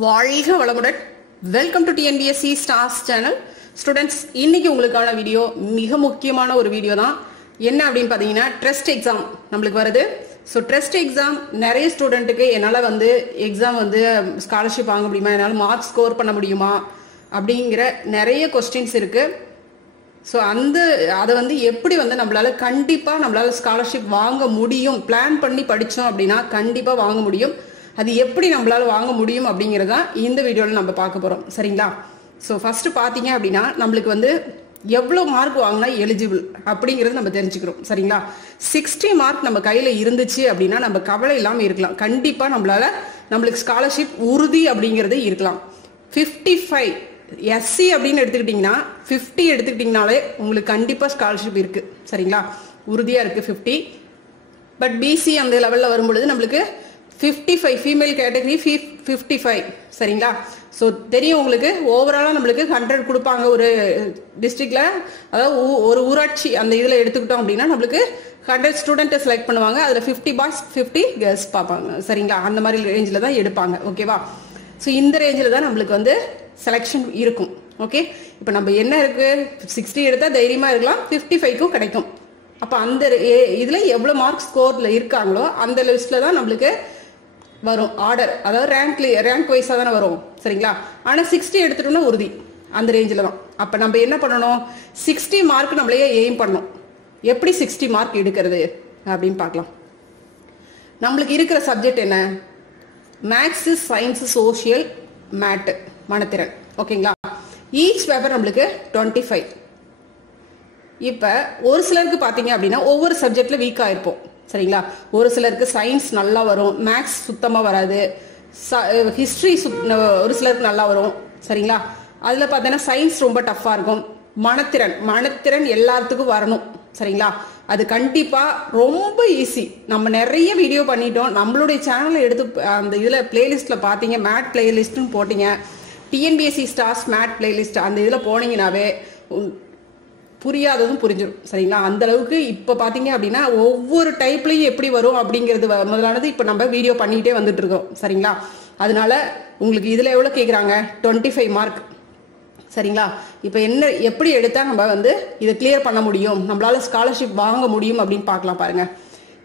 வாழ்க வளமுடன். Welcome to TNPSC stars channel. Students, இன்னைக்கு உங்களுக்கான வீடியோ மிக முக்கியமான ஒரு வீடியோ தான். என்ன அப்படின்னு பார்த்தீங்கன்னா, ட்ரஸ்ட் எக்ஸாம் நம்மளுக்கு வருது. ஸோ ட்ரஸ்ட் எக்ஸாம் நிறைய ஸ்டூடெண்ட்டுக்கு என்னால் எக்ஸாம் ஸ்காலர்ஷிப் வாங்க முடியுமா, என்னால் மார்க் ஸ்கோர் பண்ண முடியுமா அப்படிங்கிற நிறைய கொஸ்டின்ஸ் இருக்கு. ஸோ அதை எப்படி நம்மளால கண்டிப்பாக ஸ்காலர்ஷிப் வாங்க முடியும், பிளான் பண்ணி படித்தோம் அப்படின்னா கண்டிப்பாக வாங்க முடியும். அது எப்படி நம்மளால வாங்க முடியும் அப்படிங்கிறதான் இந்த வீடியோவில் நம்ம பார்க்க போகிறோம். சரிங்களா? ஸோ ஃபர்ஸ்ட் பார்த்தீங்க அப்படின்னா, நம்மளுக்கு எவ்வளோ மார்க் வாங்கினா எலிஜிபிள் அப்படிங்கிறது நம்ம தெரிஞ்சுக்கிறோம். சரிங்களா? 60 மார்க் நம்ம கையில் இருந்துச்சு அப்படின்னா நம்ம கவலை இல்லாமல் இருக்கலாம். கண்டிப்பாக நம்மளுக்கு ஸ்காலர்ஷிப் உறுதி அப்படிங்கிறது இருக்கலாம். 55 எஸ்சி அப்படின்னு எடுத்துக்கிட்டிங்கன்னா 50 எடுத்துக்கிட்டிங்கனாலே உங்களுக்கு கண்டிப்பாக ஸ்காலர்ஷிப் இருக்குது. சரிங்களா? உறுதியாக இருக்குது 50. பட் பிசி அந்த லெவலில் வரும்பொழுது நம்மளுக்கு 55 ஃபீமேல் கேட்டகரி 55. சரிங்களா? ஸோ தெரியும் உங்களுக்கு, ஓவராலாக நம்மளுக்கு 100 கொடுப்பாங்க ஒரு டிஸ்ட்ரிக்டில். அதாவது ஒரு ஊராட்சி அந்த இதில் எடுத்துக்கிட்டோம் அப்படின்னா நம்மளுக்கு 100 ஸ்டூடெண்ட்டை செலக்ட் பண்ணுவாங்க. அதில் 50 பாய்ஸ் 50 கேர்ள்ஸ் பார்ப்பாங்க. சரிங்களா? அந்த மாதிரி ரேஞ்சில் தான் எடுப்பாங்க. ஓகேவா? ஸோ இந்த ரேஞ்சில் தான் நம்மளுக்கு செலெக்ஷன் இருக்கும். ஓகே, இப்போ நம்ம என்ன இருக்கு, 60 எடுத்தால் தைரியமாக இருக்கலாம், 55க்கும் கிடைக்கும். அப்போ அந்த இதில் எவ்வளோ மார்க் ஸ்கோரில் இருக்காங்களோ அந்த லிஸ்ட்டில் தான் நம்மளுக்கு வரும் ஆர்டர். அதாவது ரேங்க் வைஸாக தானே வரும். சரிங்களா? ஆனால் 60 எடுத்துட்டோம்னா உறுதி அந்த ரேஞ்சில் தான். அப்போ நம்ம என்ன பண்ணணும், 60 மார்க் நம்மளையே எய்ம் பண்ணணும். எப்படி 60 மார்க் எடுக்கிறது அப்படின்னு பார்க்கலாம். நம்மளுக்கு இருக்கிற சப்ஜெக்ட் என்ன, மேக்ஸு, சயின்ஸு, சோஷியல், மேட்டு, மனத்திறன். ஓகேங்களா? ஈச் பேப்பர் நம்மளுக்கு 25. இப்போ ஒரு சிலருக்கு பார்த்தீங்க அப்படின்னா ஒவ்வொரு சப்ஜெக்டில் வீக்காக இருப்போம். சரிங்களா? ஒரு சிலருக்கு சயின்ஸ் நல்லா வரும், மேக்ஸ் சுத்தமாக வராது, ஹிஸ்ட்ரி ஒரு சிலருக்கு நல்லா வரும். சரிங்களா? அதில் பார்த்தீங்கன்னா சயின்ஸ் ரொம்ப டஃப்பாக இருக்கும். மனத்திறன் எல்லாத்துக்கும் வரணும். சரிங்களா? அது கண்டிப்பாக ரொம்ப ஈஸி. நம்ம நிறைய வீடியோ பண்ணிட்டோம். நம்மளுடைய சேனலை எடுத்து அந்த இதில் பிளேலிஸ்ட்டில் பார்த்தீங்க, மேட் பிளேலிஸ்ட்டுன்னு போட்டிங்க, டிஎன்பிஎஸ்சி ஸ்டார்ஸ் மேட் பிளேலிஸ்ட், அந்த இதில் போனீங்கன்னாவே புரியாததும் புரிஞ்சிடும். சரிங்களா? அந்த அளவுக்கு இப்போ பார்த்தீங்க அப்படின்னா ஒவ்வொரு டைப்லையும் எப்படி வரும் அப்படிங்கிறது முதலானது இப்போ நம்ம வீடியோ பண்ணிகிட்டே வந்துட்டு இருக்கோம். சரிங்களா? அதனால உங்களுக்கு இதில் எவ்வளோ கேட்குறாங்க, 25 மார்க். சரிங்களா? இப்போ எப்படி எடுத்தால் நம்ம இதை கிளியர் பண்ண முடியும், நம்மளால ஸ்காலர்ஷிப் வாங்க முடியும் அப்படின்னு பார்க்கலாம். பாருங்க,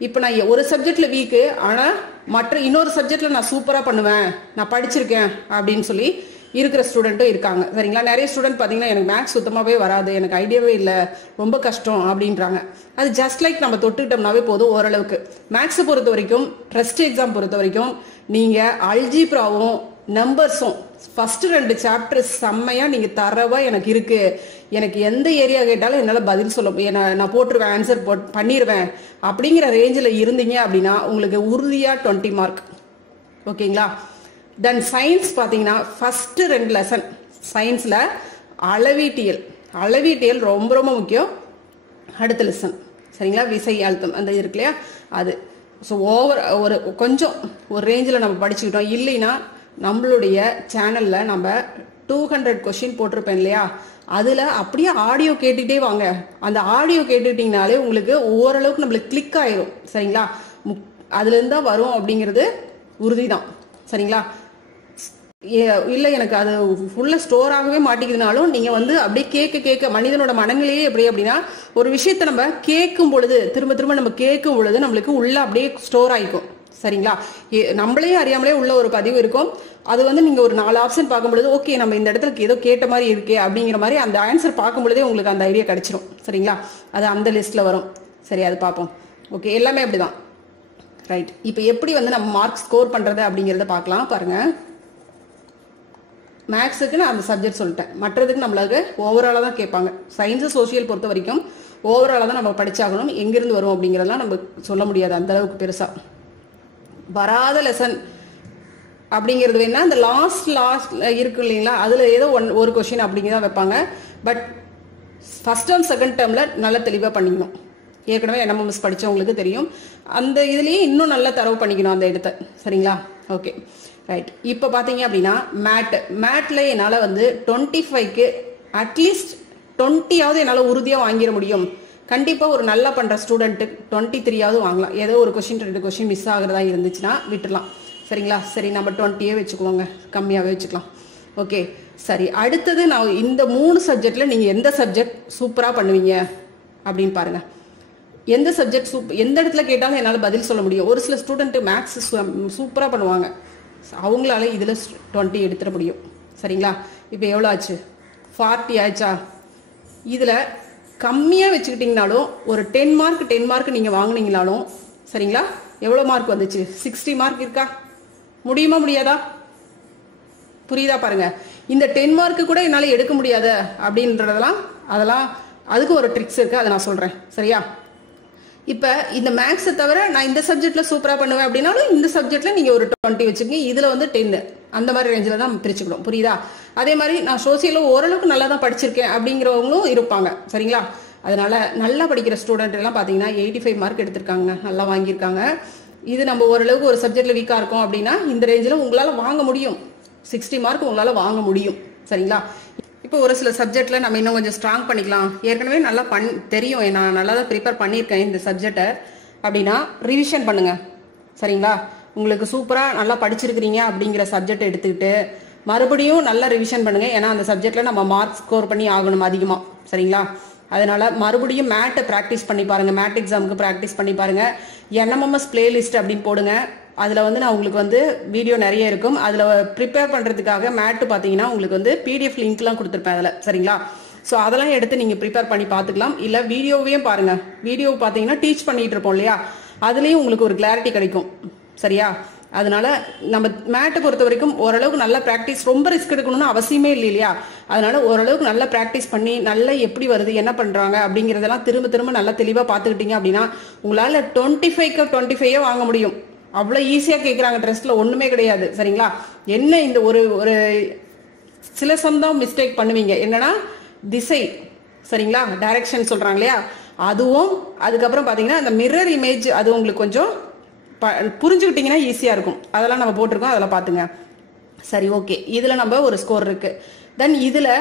இப்போ நான் ஒரு சப்ஜெக்டில் வீக்கு, ஆனால் இன்னொரு சப்ஜெக்டில் நான் சூப்பராக பண்ணுவேன், நான் படிச்சிருக்கேன் அப்படின்னு சொல்லி இருக்கிற ஸ்டூடெண்ட்டும் இருக்காங்க. சரிங்களா? நிறைய ஸ்டூடெண்ட் பார்த்தீங்கன்னா எனக்கு மேக்ஸ் சுத்தமாகவே வராது, எனக்கு ஐடியாவே இல்லை, ரொம்ப கஷ்டம் அப்படின்றாங்க. அது ஜஸ்ட் லைக் நம்ம தொட்டுக்கிட்டோம்னாவே போதும் ஓரளவுக்கு. மேக்ஸை பொறுத்த வரைக்கும், ட்ரஸ்ட் எக்ஸாம் பொறுத்த வரைக்கும் நீங்கள் அல்ஜிப்ராவும் நம்பர்ஸும் ஃபர்ஸ்ட் 2 சாப்டர் செம்மையாக நீங்கள் தரவா எனக்கு இருக்கு, எனக்கு எந்த ஏரியா கேட்டாலும் என்னால் பதில் சொல்ல, நான் போட்டுருவேன், ஆன்சர் பண்ணிடுவேன் அப்படிங்கிற ரேஞ்சில் இருந்தீங்க அப்படின்னா உங்களுக்கு உறுதியாக 20 மார்க். ஓகேங்களா? தென் சயின்ஸ் பார்த்தீங்கன்னா ஃபர்ஸ்ட் 2 லெசன் சயின்ஸில் அளவீட்டியல் ரொம்ப ரொம்ப முக்கியம். அடுத்த லெசன் சரிங்களா, விசை அழுத்தம் அந்த இருக்கு இல்லையா அது. ஸோ கொஞ்சம் ஒரு ரேஞ்சில் நம்ம படிச்சுக்கிட்டோம். இல்லைன்னா நம்மளுடைய சேனலில் நம்ம 200 கொஷின் போட்டிருப்பேன் இல்லையா, அதில் அப்படியே ஆடியோ கேட்டுகிட்டே வாங்க. அந்த ஆடியோ கேட்டுக்கிட்டிங்கனாலே உங்களுக்கு ஓரளவுக்கு நம்மளுக்கு கிளிக் ஆயிரும். சரிங்களா? அதுலேருந்து தான் வரும் அப்படிங்கிறது உறுதி தான். சரிங்களா? இல்லை எனக்கு அது ஃபுல்லாக ஸ்டோர் ஆகவே மாட்டேங்குதுனாலும் நீங்கள் அப்படியே கேட்க மனிதனோட மனநிலையே எப்படி அப்படின்னா, ஒரு விஷயத்தை நம்ம கேட்கும் பொழுது திரும்ப நம்ம கேட்கும் பொழுது நம்மளுக்கு உள்ள அப்படியே ஸ்டோர் ஆகிக்கும். சரிங்களா? நம்மளே அறியாமலே உள்ள ஒரு பதிவு இருக்கும். அது நீங்கள் ஒரு 4 ஆப்ஷன் பார்க்கும் பொழுது ஓகே நம்ம இந்த இடத்துல ஏதோ கேட்ட மாதிரி இருக்கே அப்படிங்கிற மாதிரி அந்த ஆன்சர் பார்க்கும் பொழுதே உங்களுக்கு அந்த ஐடியா கிடைச்சிரும். சரிங்களா? அது அந்த லிஸ்ட்டில் வரும். சரி, அது பார்ப்போம். ஓகே, எல்லாமே அப்படிதான். ரைட், இப்போ எப்படி நம்ம மார்க் ஸ்கோர் பண்ணுறது அப்படிங்கிறத பார்க்கலாம். பாருங்கள், மேக்ஸுக்கு நான் அந்த சப்ஜெக்ட் சொல்லிட்டேன், மற்றதுக்கு நம்மளுக்கு ஓவராலாக தான் கேட்பாங்க. சயின்ஸு சோஷியல் பொறுத்த வரைக்கும் ஓவராலாக தான் நம்ம படித்தாகணும். எங்கேருந்து வரும் அப்படிங்கிறதெல்லாம் நம்ம சொல்ல முடியாது அந்த அளவுக்கு பெருசாக. வராத லெசன் அப்படிங்கிறது வேணா அந்த லாஸ்ட் இருக்கு இல்லைங்களா, அதில் ஏதோ ஒரு கொஷின் அப்படிங்கிறதான் வைப்பாங்க. பட் ஃபர்ஸ்ட் டேர்ம் செகண்ட் டேர்மில் நல்லா தெளிவாக பண்ணிக்கணும். ஏற்கனவே NMS படித்தவங்களுக்கு தெரியும். அந்த இதுலேயே இன்னும் நல்லா தரவு பண்ணிக்கணும் அந்த இடத்த. சரிங்களா? Okay, right. இப்போ பார்த்தீங்க அப்படின்னா மேட்டில் என்னால் 25க்கு அட்லீஸ்ட் 20ஆவது என்னால் உறுதியாக வாங்கிட முடியும். கண்டிப்பாக ஒரு நல்லா பண்ணுற ஸ்டூடெண்ட்டு 23ஆவது வாங்கலாம். ஏதோ ஒரு கொஷின் 2 கொஷின் மிஸ் ஆகிறதா இருந்துச்சுன்னா விட்டுடலாம். சரிங்களா? சரி, நம்ம 20 வச்சுக்குவோங்க, கம்மியாகவே வச்சுக்கலாம். ஓகே, சரி. அடுத்தது நான் இந்த 3 சப்ஜெக்டில் நீங்கள் எந்த சப்ஜெக்ட் சூப்பராக பண்ணுவீங்க அப்படின்னு பாருங்கள். எந்த சப்ஜெக்ட் எந்த இடத்துல கேட்டாலும் என்னால் பதில் சொல்ல முடியும். ஒரு சில ஸ்டூடெண்ட்டு மேக்ஸ் சூப்பராக பண்ணுவாங்க, அவங்களால இதில் 20 எடுத்துட முடியும். சரிங்களா? இப்போ எவ்வளோ ஆச்சு? 40 ஆச்சா? இதில் கம்மியாக வச்சுக்கிட்டிங்கனாலும் ஒரு 10 மார்க் நீங்கள் வாங்கினீங்கனாலும் சரிங்களா, எவ்வளோ மார்க் வந்துச்சு? 60 மார்க் இருக்கா? முடியுமா முடியாதா? புரியுதா பாருங்க. இந்த 10 மார்க்கு கூட என்னால் எடுக்க முடியாத அப்படின்றதெல்லாம் அதுக்கு ஒரு ட்ரிக்ஸ் இருக்குது, அதை நான் சொல்கிறேன். சரியா? இப்போ இந்த மேக்ஸை தவிர நான் இந்த சப்ஜெக்டில் சூப்பராக பண்ணுவேன் அப்படின்னாலும் இந்த சப்ஜெக்டில் நீங்கள் ஒரு 20 வச்சுக்கோங்க, இதில் வந்து 10 அந்த மாதிரி ரேஞ்சில் தான் பிரிச்சுக்கணும். புரியுதா? அதே மாதிரி நான் சோசியலில் ஓரளவுக்கு நல்லா தான் படிச்சிருக்கேன் அப்படிங்கிறவங்களும் இருப்பாங்க. சரிங்களா? அதனால நல்லா படிக்கிற ஸ்டூடெண்ட் எல்லாம் பார்த்தீங்கன்னா 85 மார்க் எடுத்திருக்காங்க, நல்லா வாங்கியிருக்காங்க. இது நம்ம ஓரளவுக்கு ஒரு சப்ஜெக்டில் வீக்காக இருக்கோம் அப்படின்னா இந்த ரேஞ்சில் உங்களால் வாங்க முடியும். 60 மார்க் உங்களால் வாங்க முடியும். சரிங்களா? இப்போ ஒரு சில சப்ஜெக்டில் நம்ம இன்னும் கொஞ்சம் ஸ்ட்ராங் பண்ணிக்கலாம். ஏற்கனவே நல்லா தெரியும், நான் நல்லா தான் ப்ரிப்பேர் பண்ணியிருக்கேன் இந்த சப்ஜெக்டை அப்படின்னா ரிவிஷன் பண்ணுங்கள். சரிங்களா? உங்களுக்கு சூப்பராக நல்லா படிச்சிருக்கிறீங்க அப்படிங்கிற சப்ஜெக்ட் எடுத்துக்கிட்டு மறுபடியும் நல்லா ரிவிஷன் பண்ணுங்கள். ஏன்னா அந்த சப்ஜெக்டில் நம்ம மார்க் ஸ்கோர் பண்ணி ஆகணும் அதிகமாக. சரிங்களா? அதனால் மறுபடியும் மேட்டை ப்ராக்டிஸ் பண்ணி பாருங்கள். மேட் எக்ஸாமுக்கு ப்ராக்டிஸ் பண்ணி பாருங்கள். என்எம்எம்எஸ் பிளேலிஸ்ட் அப்படின்னு போடுங்க. அதில் வந்து நான் உங்களுக்கு வந்து வீடியோ நிறைய இருக்கும். அதில் ப்ரிப்பேர் பண்ணுறதுக்காக மேட்டு பார்த்தீங்கன்னா உங்களுக்கு வந்து பிடிஎஃப் லிங்க்லாம் கொடுத்துருப்பேன் அதில். சரிங்களா? ஸோ அதெல்லாம் எடுத்து நீங்கள் ப்ரிப்பேர் பண்ணி பார்த்துக்கலாம். இல்லை வீடியோவையும் பாருங்கள். வீடியோ பார்த்தீங்கன்னா டீச் பண்ணிகிட்டு இருப்போம் இல்லையா, அதுலேயும் உங்களுக்கு ஒரு கிளாரிட்டி கிடைக்கும். சரியா? அதனால நம்ம மேட்டை பொறுத்த வரைக்கும் ஓரளவுக்கு நல்ல ப்ராக்டிஸ், ரொம்ப ரிஸ்க் எடுக்கணும்னு அவசியமே இல்லை இல்லையா? அதனால ஓரளவுக்கு நல்லா ப்ராக்டிஸ் பண்ணி நல்லா எப்படி வருது, என்ன பண்ணுறாங்க அப்படிங்கிறதெல்லாம் திரும்ப திரும்ப நல்லா தெளிவாக பார்த்துக்கிட்டீங்க அப்படின்னா உங்களால் 25 வாங்க முடியும். அவ்வளோ ஈஸியாக கேட்குறாங்க டெஸ்ட்டில், ஒன்றுமே கிடையாது. சரிங்களா? என்ன இந்த ஒரு சில சம்தான் மிஸ்டேக் பண்ணுவீங்க. என்னன்னா திசை, சரிங்களா, டைரக்ஷன் சொல்கிறாங்க இல்லையா, அதுவும் அதுக்கப்புறம் பார்த்தீங்கன்னா அந்த மிரர் இமேஜ், அது உங்களுக்கு கொஞ்சம் புரிஞ்சுக்கிட்டிங்கன்னா ஈஸியாக இருக்கும். அதெல்லாம் நம்ம போட்டிருக்கோம், அதெல்லாம் பார்த்துங்க. சரி, ஓகே. இதில் நம்ம ஒரு ஸ்கோர் இருக்குது. தென் இதில்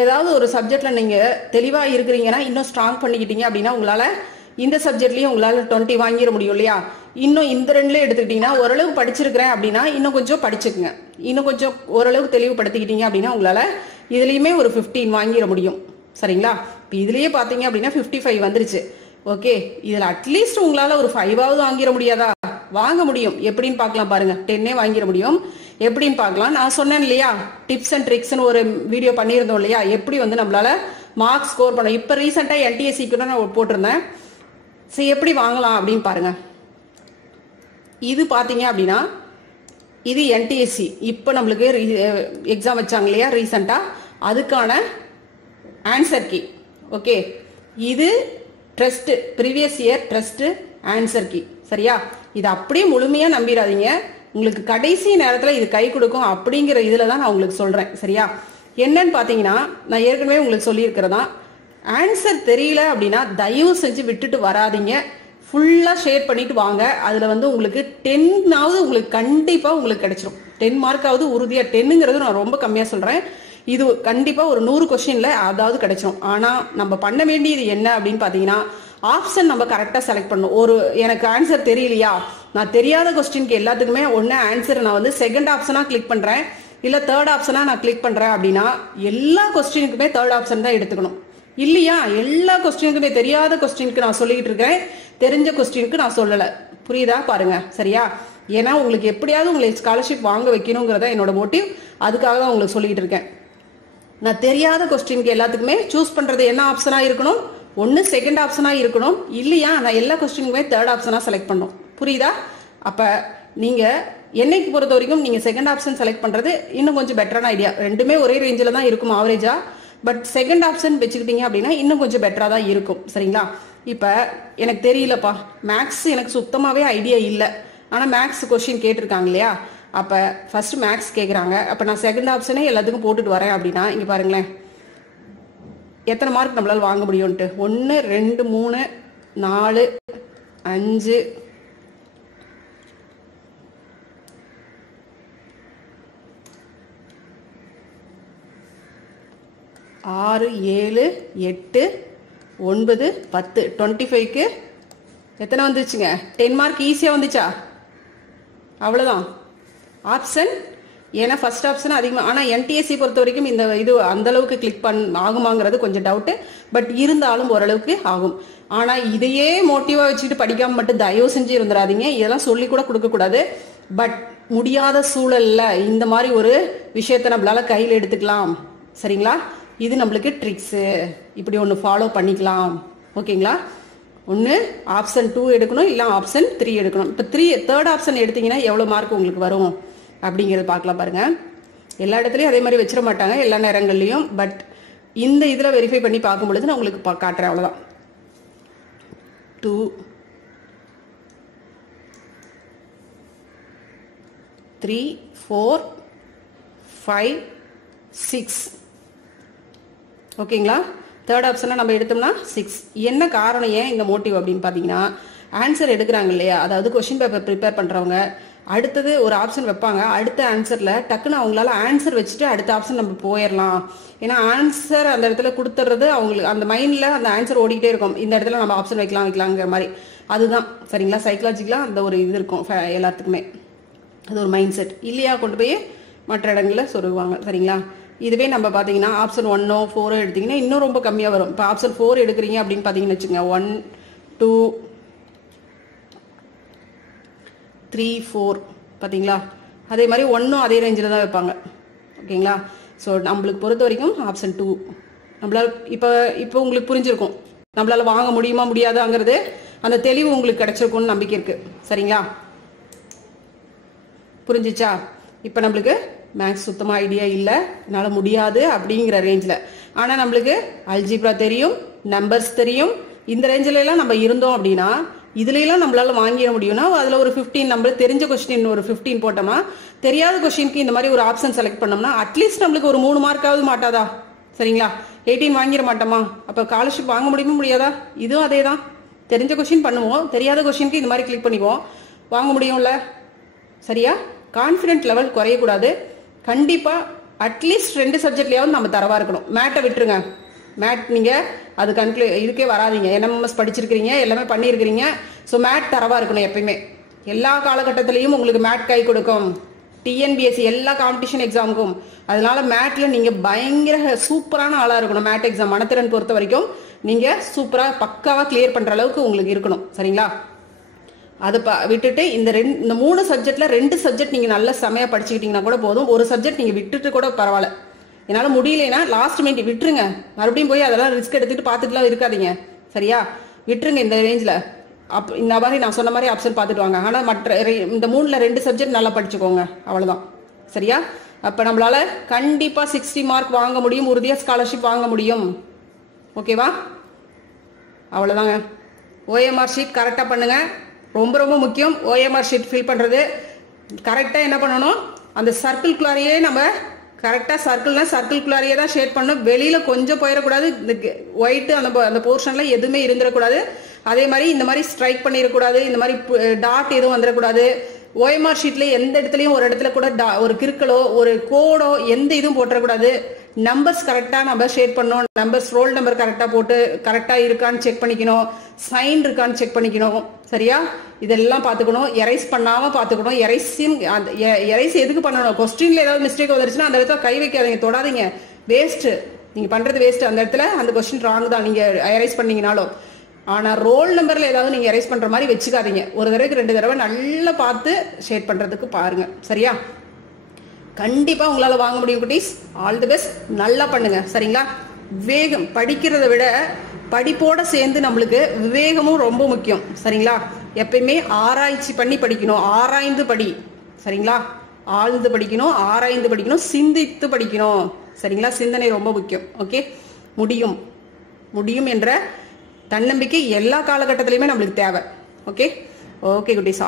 ஏதாவது ஒரு சப்ஜெக்டில் நீங்கள் தெளிவாக இருக்கிறீங்கன்னா இன்னும் ஸ்ட்ராங் பண்ணிக்கிட்டீங்க அப்படின்னா உங்களால் இந்த சப்ஜெக்ட்லேயும் உங்களால் 20 வாங்கிட முடியும் இல்லையா? இன்னும் இந்த 2லேயே எடுத்துக்கிட்டிங்கன்னா ஓரளவுக்கு படிச்சிருக்கிறேன் அப்படின்னா இன்னும் கொஞ்சம் படிச்சுக்குங்க. இன்னும் கொஞ்சம் ஓரளவுக்கு தெளிவுபடுத்திக்கிட்டீங்க அப்படின்னா உங்களால் இதுலேயுமே ஒரு 15 வாங்கிட முடியும். சரிங்களா? இப்போ இதுலேயே பார்த்தீங்க அப்படின்னா 55 வந்துருச்சு. ஓகே, இதில் அட்லீஸ்ட் உங்களால் ஒரு 5ஆவது வாங்கிட முடியாதா? வாங்க முடியும். எப்படின்னு பார்க்கலாம் பாருங்க. 10 வாங்கிட முடியும். எப்படின்னு பார்க்கலாம். நான் சொன்னேன் இல்லையா, டிப்ஸ் அண்ட் ட்ரிக்ஸ்னு ஒரு வீடியோ பண்ணியிருந்தோம் இல்லையா, எப்படி வந்து நம்மளால மார்க் ஸ்கோர் பண்ண. இப்போ ரீசெண்டாக NTSC கூட நான் போட்டிருந்தேன். சரி, எப்படி வாங்கலாம் அப்படின்னு பாருங்க. இது பார்த்தீங்க அப்படின்னா இது NTSC இப்போ நம்மளுக்கு எக்ஸாம் வச்சாங்க இல்லையா ரீசெண்டாக, அதுக்கான ஆன்சர் கீ. ஓகே, இது trust previous year trust answer key. சரியா? இது அப்படியே முழுமையாக நம்பிடாதீங்க. உங்களுக்கு கடைசி நேரத்தில் இது கை கொடுக்கும் அப்படிங்கிற இதில் தான் நான் உங்களுக்கு சொல்கிறேன். சரியா? என்னன்னு பார்த்தீங்கன்னா நான் ஏற்கனவே உங்களுக்கு சொல்லியிருக்கிறதா, ஆன்சர் தெரியல அப்படின்னா தயவு செஞ்சு விட்டுட்டு வராதிங்க. ஃபுல்லாக ஷேர் பண்ணிட்டு வாங்க. அதில் வந்து உங்களுக்கு 10ஆவது உங்களுக்கு கண்டிப்பாக உங்களுக்கு கிடைச்சிரும். 10 மார்க்காவது உறுதியாக. 10ங்கிறது நான் ரொம்ப கம்மியாக சொல்கிறேன். இது கண்டிப்பாக ஒரு 100 கொஸ்டினில் அதாவது கிடைச்சிரும். ஆனால் நம்ம பண்ண வேண்டியது என்ன அப்படின்னு பார்த்தீங்கன்னா ஆப்ஷன் நம்ம கரெக்டாக செலக்ட் பண்ணணும். எனக்கு ஆன்சர் தெரியலையா, நான் தெரியாத கொஸ்டினுக்கு எல்லாத்துக்குமே ஒன்று ஆன்சர் நான் வந்து செகண்ட் ஆப்ஷனாக கிளிக் பண்ணுறேன், இல்லை தேர்ட் ஆப்ஷனாக நான் கிளிக் பண்ணுறேன் அப்படின்னா எல்லா கொஸ்டினுக்குமே தேர்ட் ஆப்ஷன் தான் எடுத்துக்கணும். இல்லையா, எல்லா கொஸ்டினுக்குமே தெரியாத கொஸ்டினுக்கு நான் சொல்லிக்கிட்டு இருக்கிறேன், தெரிஞ்ச கொஸ்டினுக்கு நான் சொல்லலை. புரியுதா பாருங்க. சரியா? ஏன்னா உங்களுக்கு எப்படியாவது உங்களுக்கு ஸ்காலர்ஷிப் வாங்க வைக்கணுங்கிறத என்னோட மோட்டிவ். அதுக்காக தான் உங்களுக்கு சொல்லிக்கிட்டு இருக்கேன். நான் தெரியாத கொஸ்டினுக்கு எல்லாத்துக்குமே சூஸ் பண்ணுறது என்ன ஆப்ஷனாக இருக்கணும், ஒன்று செகண்ட் ஆப்ஷனாக இருக்கணும், இல்லையா நான் எல்லா கொஸ்டினுக்குமே தேர்ட் ஆப்ஷனாக செலக்ட் பண்ணணும். புரியுதா? அப்போ நீங்கள் என்னைக்கு பொறுத்த வரைக்கும் நீங்கள் செகண்ட் ஆப்ஷன் செலக்ட் பண்ணுறது இன்னும் கொஞ்சம் பெட்டரான ஐடியா. ரெண்டுமே ஒரே ரேஞ்சில் தான் இருக்கும் ஆவரேஜாக. பட் செகண்ட் ஆப்ஷன் வச்சுக்கிட்டீங்க அப்படின்னா இன்னும் கொஞ்சம் பெட்டராக தான் இருக்கும். சரிங்களா? இப்போ எனக்கு தெரியலப்பா, மேக்ஸ் எனக்கு சுத்தமாகவே ஐடியா இல்லை, ஆனால் மேக்ஸ் கொஸ்டின் கேட்டிருக்காங்க இல்லையா, அப்போ ஃபர்ஸ்ட் மேக்ஸ் கேட்குறாங்க. அப்போ நான் செகண்ட் ஆப்ஷனே எல்லாத்துக்கும் போட்டுட்டு வரேன் அப்படின்னா இங்கே பாருங்களேன் எத்தனை மார்க் நம்மளால் வாங்க முடியும்ன்ட்டு. 1 2 3 4 5 6 7 8 9 10 25க்கு எத்தனை வந்துச்சுங்க? 10 மார்க் ஈஸியாக வந்துச்சா? அவ்வளோதான். ஆப்ஷன், ஏன்னா ஃபர்ஸ்ட் ஆப்ஷன் அதிகமாக. ஆனால் என்டிஎஸ்சி பொறுத்த வரைக்கும் இந்த இது அந்த அளவுக்கு கிளிக் ஆகுமாங்கிறது கொஞ்சம் டவுட்டு. பட் இருந்தாலும் ஓரளவுக்கு ஆகும். ஆனால் இதையே மோட்டிவாக வச்சுட்டு படிக்காமல் மட்டும் தயவு செஞ்சு இருந்துடாதீங்க. இதெல்லாம் சொல்லி கூட கொடுக்கக்கூடாது. பட் முடியாத சூழல்ல இந்த மாதிரி ஒரு விஷயத்தை நம்மளால கையில் எடுத்துக்கலாம். சரிங்களா? இது நம்மளுக்கு ட்ரிக்ஸு. இப்படி ஒன்று ஃபாலோ பண்ணிக்கலாம். ஓகேங்களா? ஒன்று ஆப்ஷன் 2 எடுக்கணும், இல்லை ஆப்ஷன் 3 எடுக்கணும். இப்போ தேர்ட் ஆப்ஷன் எடுத்தீங்கன்னா எவ்வளோ மார்க் உங்களுக்கு வரும் அப்படிங்கிறது பார்க்கலாம் பாருங்க. எல்லா இடத்துலையும் அதே மாதிரி வச்சிட மாட்டாங்க எல்லா நேரங்கள்லையும். பட் இந்த இதில் வெரிஃபை பண்ணி பார்க்கும் பொழுது நான் உங்களுக்கு காட்டுறேன். அவ்வளோதான். 2 3 4 5 6. ஓகேங்களா? தேர்ட் ஆப்ஷனை நம்ம எடுத்தோம்னா 6. என்ன காரணம், ஏன் இந்த மோட்டிவ் அப்படின்னு பார்த்தீங்கன்னா, ஆன்சர் எடுக்கிறாங்க இல்லையா, அதாவது கொஸ்டின் பேப்பர் ப்ரிப்பேர் பண்ணுறவங்க அடுத்தது ஒரு ஆப்ஷன் வைப்பாங்க. அடுத்த ஆன்சரில் டக்குன்னு அவங்களால ஆன்சர் வச்சுட்டு அடுத்த ஆப்ஷன் நம்ம போயிடலாம். ஏன்னா ஆன்சர் அந்த இடத்துல கொடுத்துட்றது அவங்களுக்கு அந்த மைண்டில் அந்த ஆன்சர் ஓடிக்கிட்டே இருக்கும். இந்த இடத்துல நம்ம ஆப்ஷன் வைக்கலாங்கிற மாதிரி. அதுதான் சரிங்களா? சைக்கலாஜிக்கலாக அந்த ஒரு இது இருக்கும் எல்லாத்துக்குமே. அது ஒரு மைண்ட் செட் இல்லையா, கொண்டு போய் மற்ற இடங்களில் சொல்லுவாங்க. சரிங்களா? இதுவே நம்ம பார்த்தீங்கன்னா ஆப்ஷன் 1 4 எடுத்தீங்கன்னா இன்னும் ரொம்ப கம்மியாக வரும். இப்போ ஆப்ஷன் 4 எடுக்கிறீங்க அப்படின்னு பார்த்தீங்கன்னு வச்சுக்கோங்க, 1 2 3 4 பார்த்தீங்களா? அதே மாதிரி 1 அதே ரேஞ்சில் தான் வைப்பாங்க. ஓகேங்களா? ஸோ நம்மளுக்கு பொறுத்த வரைக்கும் ஆப்ஷன் 2 நம்மளால் இப்போ உங்களுக்கு புரிஞ்சிருக்கும் நம்மளால வாங்க முடியுமா முடியாதாங்கிறது. அந்த தெளிவு உங்களுக்கு கிடைச்சிருக்கும்னு நம்பிக்கை இருக்கு. சரிங்களா? புரிஞ்சிச்சா? இப்போ நம்மளுக்கு மேக்ஸ் சுத்தமாக ஐடியா இல்லை, என்னால் முடியாது அப்படிங்கிற ரேஞ்சில். ஆனால் நம்மளுக்கு அல்ஜிப்ரா தெரியும், நம்பர்ஸ் தெரியும். இந்த ரேஞ்சில எல்லாம் நம்ம இருந்தோம் அப்படின்னா இதுலாம் நம்மளால வாங்கிட முடியும்னா அதில் ஒரு 15 நம்பர் தெரிஞ்ச கொஸ்டின் ஒரு 15 போட்டோம்னா, தெரியாத கொஸ்டினுக்கு இந்த மாதிரி ஒரு ஆப்ஷன் செலக்ட் பண்ணோம்னா அட்லீஸ்ட் நம்மளுக்கு ஒரு 3 மார்க்காவது மாட்டாதா? சரிங்களா? 18 வாங்கிட மாட்டோமா? அப்போ ஸ்காலர்ஷிப் வாங்க முடியுமா முடியாதா? இதுவும் அதே தான். தெரிஞ்ச கொஸ்டின் பண்ணுவோம், தெரியாத கொஸ்டினுக்கு இந்த மாதிரி கிளிக் பண்ணிக்குவோம், வாங்க முடியும்ல? சரியா? கான்ஃபிடென்ட் லெவல் குறையக்கூடாது. கண்டிப்பாக அட்லீஸ்ட் 2 சப்ஜெக்ட்லையாவது நம்ம தரவா இருக்கணும். மேட்டை விட்டுருங்க. மேட் நீங்கள் அது இதுக்கே வராதிங்க. என்எம்எஸ் படிச்சிருக்கிறீங்க, எல்லாமே பண்ணியிருக்கிறீங்க. ஸோ மேட் தரவா இருக்கணும் எப்பயுமே. எல்லா காலகட்டத்திலையும் உங்களுக்கு மேட் கை கொடுக்கும். டிஎன்பிஎஸ்சி எல்லா காம்படிஷன் எக்ஸாமுக்கும். அதனால மேட்ல நீங்கள் பயங்கர சூப்பரான ஆளாக இருக்கணும். மேட் எக்ஸாம் மனத்திறன் பொறுத்த வரைக்கும் நீங்கள் சூப்பராக பக்காவாக கிளியர் பண்ணுற அளவுக்கு உங்களுக்கு இருக்கணும். சரிங்களா? அதை விட்டுட்டு இந்த 3 சப்ஜெக்ட்ல 2 சப்ஜெக்ட் நீங்கள் நல்லா செமையாக படிச்சுக்கிட்டீங்கன்னா கூட போதும். ஒரு சப்ஜெக்ட் நீங்கள் விட்டுட்டு கூட பரவாயில்ல. என்னால் முடியலைன்னா லாஸ்ட் மினிட் விட்டுருங்க. மறுபடியும் போய் அதெல்லாம் ரிஸ்க் எடுத்துட்டு பார்த்துட்டுலாம் இருக்காதீங்க. சரியா? விட்டுருங்க இந்த ரேஞ்சில். இந்த மாதிரி நான் சொன்ன மாதிரி ஆப்ஷன் பார்த்துட்டு வாங்க. ஆனால் மற்ற இந்த 3ல் 2 சப்ஜெக்ட் நல்லா படிச்சுக்கோங்க. அவ்வளோதான். சரியா? அப்போ நம்மளால கண்டிப்பாக 60 மார்க் வாங்க முடியும், உறுதியாக ஸ்காலர்ஷிப் வாங்க முடியும். ஓகேவா? அவ்வளோதாங்க. ஓஎம்ஆர் ஷீட் கரெக்டாக பண்ணுங்க. ரொம்ப ரொம்ப முக்கியம். ஓஎம்ஆர் ஷீட் ஃபில் பண்ணுறது கரெக்டாக என்ன பண்ணணும், அந்த சர்க்கிள்குள்ளாரையே நம்ம கரெக்டாக சர்க்கிள்குள்ளாரையே தான் ஷேட் பண்ணணும். வெளியில் கொஞ்சம் போயிடக்கூடாது. இந்த ஒயிட்டு அந்த போர்ஷனில் எதுவுமே இருந்துடக்கூடாது. அதே மாதிரி இந்த மாதிரி ஸ்ட்ரைக் பண்ணிடக்கூடாது. இந்த மாதிரி டாட் எதுவும் வந்துடக்கூடாது. ஓஎம்ஆர் ஷீட்டில் எந்த இடத்துலையும் ஒரு இடத்துல கூட ஒரு கிறுக்கலோ ஒரு கோடோ எந்த இதுவும் போட்டுறக்கூடாது. நம்பர்ஸ் கரெக்டாக நம்ம ஷேட் பண்ணணும். நம்பர்ஸ் ரோல் நம்பர் கரெக்டாக போட்டு கரெக்டாக இருக்கான்னு செக் பண்ணிக்கணும். சைன் இருக்கான்னு செக் பண்ணிக்கணும். சரியா? இதெல்லாம் பார்த்துக்கணும். எரைஸ் பண்ணாமல் பார்த்துக்கணும். எரைஸ் எதுக்கு பண்ணணும்? கொஸ்டின்ல ஏதாவது மிஸ்டேக் வந்துருச்சுன்னா அந்த இடத்துல கை வைக்காதீங்க, தொடாதீங்க. வேஸ்ட்டு. நீங்கள் பண்ணுறது வேஸ்ட்டு. அந்த இடத்துல அந்த கொஸ்டின் ராங் தான் நீங்கள் எரைஸ் பண்ணீங்கனாலும். ஆனால் ரோல் நம்பரில் ஏதாவது நீங்கள் எரைஸ் பண்ணுற மாதிரி வச்சுக்காதீங்க. ஒரு தடவைக்கு 2 தடவை நல்லா பார்த்து ஷேட் பண்ணுறதுக்கு பாருங்கள். சரியா? கண்டிப்பாக உங்களால் வாங்க முடியும் குட்டீஸ். All the best. நல்லா பண்ணுங்க. சரிங்களா? விவேகம் படிக்கிறத விட படிப்போட சேர்ந்து நம்மளுக்கு விவேகமும் ரொம்ப முக்கியம். சரிங்களா? எப்பயுமே ஆராய்ச்சி பண்ணி படிக்கணும். ஆராய்ந்து படி. சரிங்களா? ஆழ்ந்து படிக்கணும், ஆராய்ந்து படிக்கணும், சிந்தித்து படிக்கணும். சரிங்களா? சிந்தனை ரொம்ப முக்கியம். ஓகே? முடியும் முடியும் என்ற தன்னம்பிக்கை எல்லா காலகட்டத்திலையுமே நம்மளுக்கு தேவை. ஓகே குட்டீஸ்.